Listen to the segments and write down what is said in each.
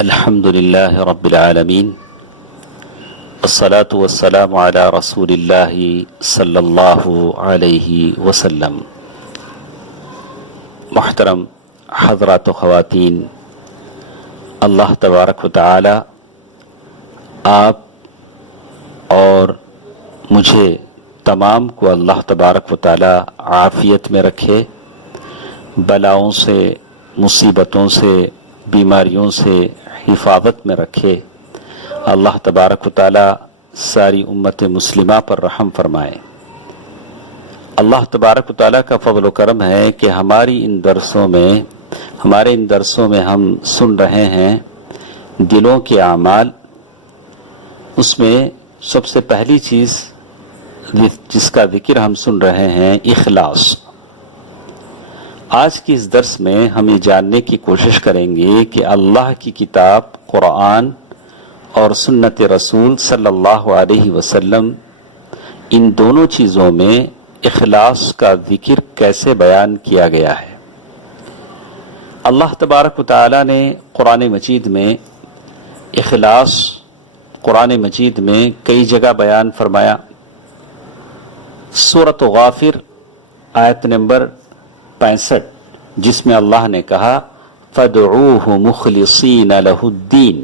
الحمد لله رب العالمين الصلاة والسلام على رسول الله صلی اللہ علیہ وسلم۔ محترم حضرات و خواتین، اللہ تبارک و تعالی آپ اور مجھے تمام کو اللہ تبارک و تعالی عافیت میں رکھے، بلاؤں سے، مصیبتوں سے، بیماریوں سے حفاظت میں رکھے۔ اللہ تبارک و تعالی ساری امت مسلمہ پر رحم فرمائے۔ اللہ تبارک و تعالی کا فضل و کرم ہے کہ ہمارے ان درسوں میں ہم سن رہے ہیں دلوں کے اعمال۔ اس میں سب سے پہلی چیز جس کا ذکر ہم سن رہے ہیں اخلاص۔ آج کی اس درس میں ہم یہ جاننے کی کوشش کریں گے کہ اللہ کی کتاب قرآن اور سنت رسول صلی اللہ علیہ وسلم، ان دونوں چیزوں میں اخلاص کا ذکر کیسے بیان کیا گیا ہے۔ اللہ تبارک و تعالی نے قرآن مجید میں اخلاص کئی جگہ بیان فرمایا۔ سورۃ غافر آیت نمبر 65 جس میں اللہ نے کہا فَادْعُوهُ مُخْلِصِينَ لَهُ الدِّينَ۔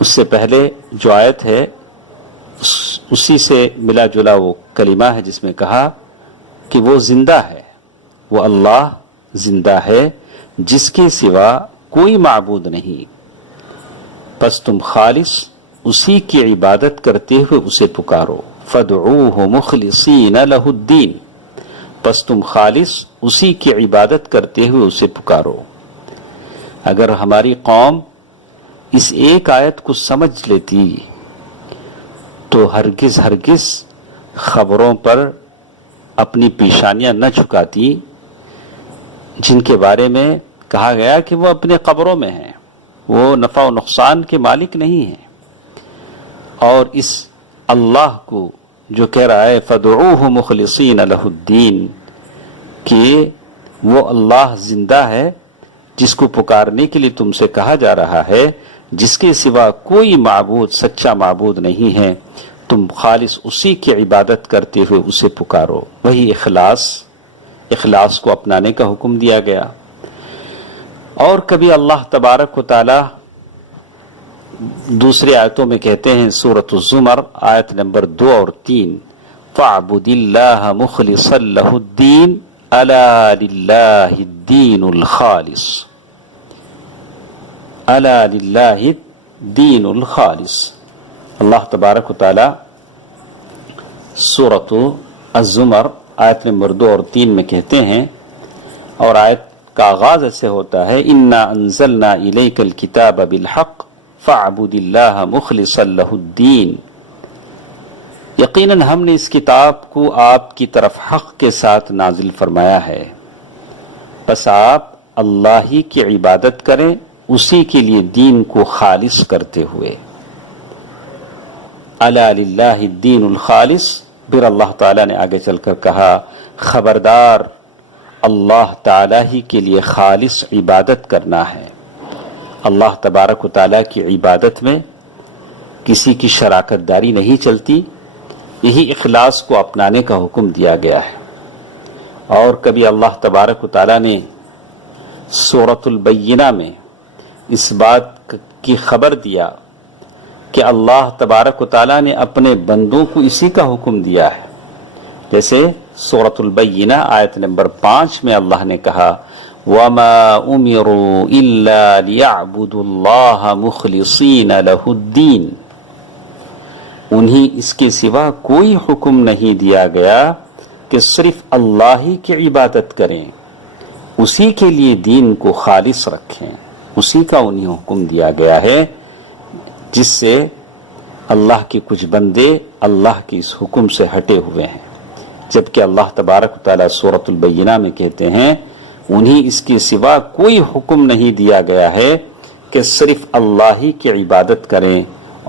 اس سے پہلے جو آیت ہے اسی سے ملا جلا وہ کلمہ ہے جس میں کہا کہ وہ زندہ ہے، وہ اللہ زندہ ہے جس کے سوا کوئی معبود نہیں، پس تم خالص اسی کی عبادت کرتے ہوئے اسے پکارو۔ فَادْعُوهُ مُخْلِصِينَ لَهُ الدِّينَ، پس تم خالص اسی کی عبادت کرتے ہوئے اسے پکارو۔ اگر ہماری قوم اس ایک آیت کو سمجھ لیتی تو ہرگز خبروں پر اپنی پیشانیاں نہ جھکاتی جن کے بارے میں کہا گیا کہ وہ اپنے قبروں میں ہیں، وہ نفع و نقصان کے مالک نہیں ہیں۔ اور اس اللہ کو جو کہہ رہا ہے فَادْعُوهُ مُخْلِصِينَ لَهُ الدِّينَ کہ وہ اللہ زندہ ہے جس کو پکارنے کے لیے تم سے کہا جا رہا ہے، جس کے سوا کوئی معبود، سچا معبود نہیں ہے، تم خالص اسی کی عبادت کرتے ہوئے اسے پکارو۔ وہی اخلاص کو اپنانے کا حکم دیا گیا۔ اور کبھی اللہ تبارک و تعالی دوسری آیتوں میں کہتے ہیں، سورۃ الزمر آیت نمبر 2 اور 3 فَاعْبُدِ اللَّهَ مُخْلِصًا لَهُ الدِّينَ أَلَا لِلَّهِ الدِّينُ الْخَالِصُ، أَلَا لِلَّهِ الدِّينُ الْخَالِصُ۔ اللہ تبارک و تعالی سورۃ الزمر آیت نمبر 2 اور 3 میں کہتے ہیں، اور آیت کا آغاز ایسے ہوتا ہے إِنَّا أَنزَلْنَا إِلَيْكَ الْكِتَابَ بِالْحَقِّ فَاعْبُدِ اللَّهَ مُخْلِصًا لَهُ الدِّينَ، یقیناً ہم نے اس کتاب کو آپ کی طرف حق کے ساتھ نازل فرمایا ہے، پس آپ اللہ ہی کی عبادت کریں اسی کے لیے دین کو خالص کرتے ہوئے۔ الا للہ الدین الخالص، پھر اللہ تعالیٰ نے آگے چل کر کہا خبردار اللہ تعالیٰ ہی کے لیے خالص عبادت کرنا ہے۔ اللہ تبارک و تعالیٰ کی عبادت میں کسی کی شراکت داری نہیں چلتی، یہی اخلاص کو اپنانے کا حکم دیا گیا ہے۔ اور کبھی اللہ تبارک و تعالیٰ نے سورۃ البینہ میں اس بات کی خبر دیا کہ اللہ تبارک و تعالیٰ نے اپنے بندوں کو اسی کا حکم دیا ہے، جیسے سورۃ البینہ آیت نمبر 5 میں اللہ نے کہا وَمَا أُمِرُوا إِلَّا لِيَعْبُدُوا اللَّهَ مُخْلِصِينَ لَهُ الدِّينَ، انہیں اس کے سوا کوئی حکم نہیں دیا گیا کہ صرف اللہ ہی کی عبادت کریں، اسی کے لیے دین کو خالص رکھیں۔ اسی کا انہیں حکم دیا گیا ہے، جس سے اللہ کے کچھ بندے اللہ کے اس حکم سے ہٹے ہوئے ہیں، جبکہ اللہ تبارک و تعالیٰ سورۃ البینہ میں کہتے ہیں انہیں اس کے سوا کوئی حکم نہیں دیا گیا ہے کہ صرف اللہ ہی کی عبادت کریں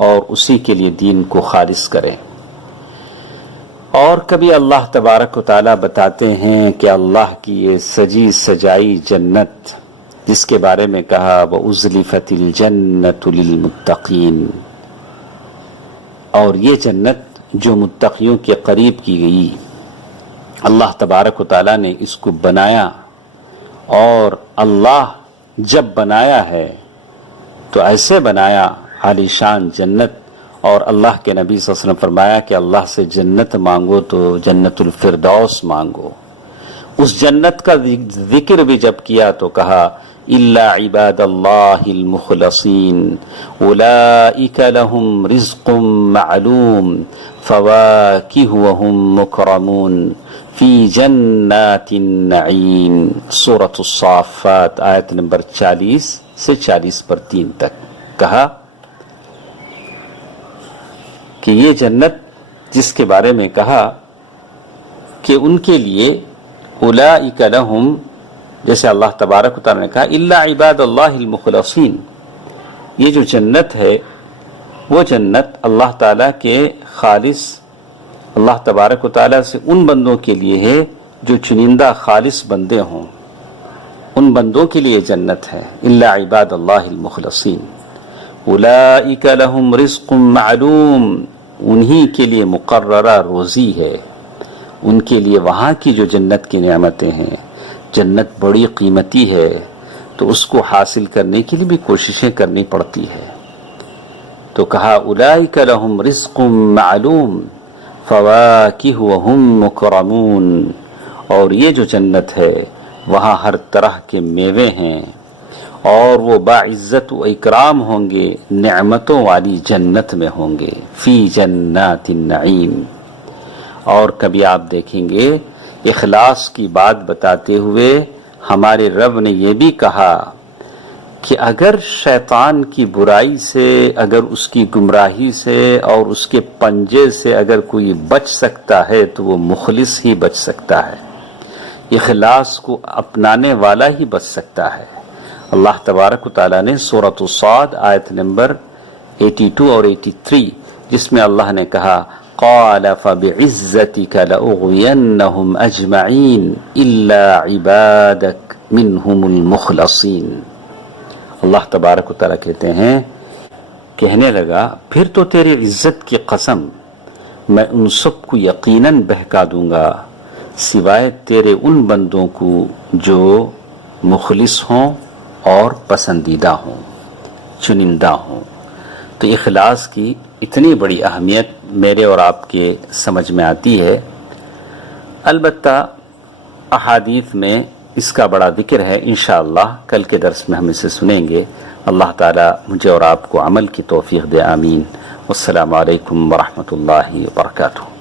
اور اسی کے لیے دین کو خالص کریں۔ اور کبھی اللہ تبارک و تعالیٰ بتاتے ہیں کہ اللہ کی یہ سجی سجائی جنت جس کے بارے میں کہا وَأُزْلِفَتِ الْجَنَّةُ لِلْمُتَّقِينَ، اور یہ جنت جو متقیوں کے قریب کی گئی، اللہ تبارک و تعالیٰ نے اس کو بنایا، اور اللہ جب بنایا ہے تو ایسے بنایا عالی شان جنت، اور اللہ کے نبی صلی اللہ علیہ وسلم فرمایا کہ اللہ سے جنت مانگو تو جنت الفردوس مانگو۔ اس جنت کا ذکر بھی جب کیا تو کہا الا عباد اللہ المخلصین اولئک لهم رزق معلوم فواکہ وهم مکرمون فی جنات النعیم۔ سورۃ الصافات آیت نمبر 40 سے 40/3 تک کہا کہ یہ جنت جس کے بارے میں کہا کہ ان کے لیے اولئک لہم، جیسے اللہ تبارک و تعالیٰ نے کہا الا عباد اللہ المخلصین، یہ جو جنت ہے وہ جنت اللہ تعالیٰ کے خالص، اللہ تبارک و تعالیٰ سے ان بندوں کے لیے ہے جو چنندہ خالص بندے ہوں، ان بندوں کے لیے جنت ہے۔ الا عباد اللہ المخلصین اولئک لہم رزق معلوم، انہی کے لیے مقررہ روزی ہے، ان کے لیے وہاں کی جو جنت کی نعمتیں ہیں، جنت بڑی قیمتی ہے تو اس کو حاصل کرنے کے لیے بھی کوششیں کرنی پڑتی ہے۔ تو کہا اولئک لہم رزق معلوم فواکہ وہم مکرمون، اور یہ جو جنت ہے وہاں ہر طرح کے میوے ہیں، اور وہ باعزت و اکرام ہوں گے، نعمتوں والی جنت میں ہوں گے، فی جنات النعیم۔ اور کبھی آپ دیکھیں گے اخلاص کی بات بتاتے ہوئے ہمارے رب نے یہ بھی کہا کہ اگر شیطان کی برائی سے، اگر اس کی گمراہی سے اور اس کے پنجے سے اگر کوئی بچ سکتا ہے تو وہ مخلص ہی بچ سکتا ہے، اخلاص کو اپنانے والا ہی بچ سکتا ہے۔ اللہ تبارک و تعالیٰ نے سورۃ الصاد آیت نمبر 82 اور 83 جس میں اللہ نے کہا قال فبعزتك لأغوينهم اجمعین الا عبادك منهم المخلصین۔ اللہ تبارک و تعالیٰ کہتے ہیں، کہنے لگا پھر تو تیری عزت کی قسم میں ان سب کو یقیناً بہکا دوں گا سوائے تیرے ان بندوں کو جو مخلص ہوں اور پسندیدہ ہوں، چنندہ ہوں۔ تو اخلاص کی اتنی بڑی اہمیت میرے اور آپ کے سمجھ میں آتی ہے۔ البتہ احادیث میں اس کا بڑا ذکر ہے، انشاءاللہ کل کے درس میں ہم اسے سنیں گے۔ اللہ تعالی مجھے اور آپ کو عمل کی توفیق دے، آمین۔ والسلام علیکم ورحمۃ اللہ وبرکاتہ۔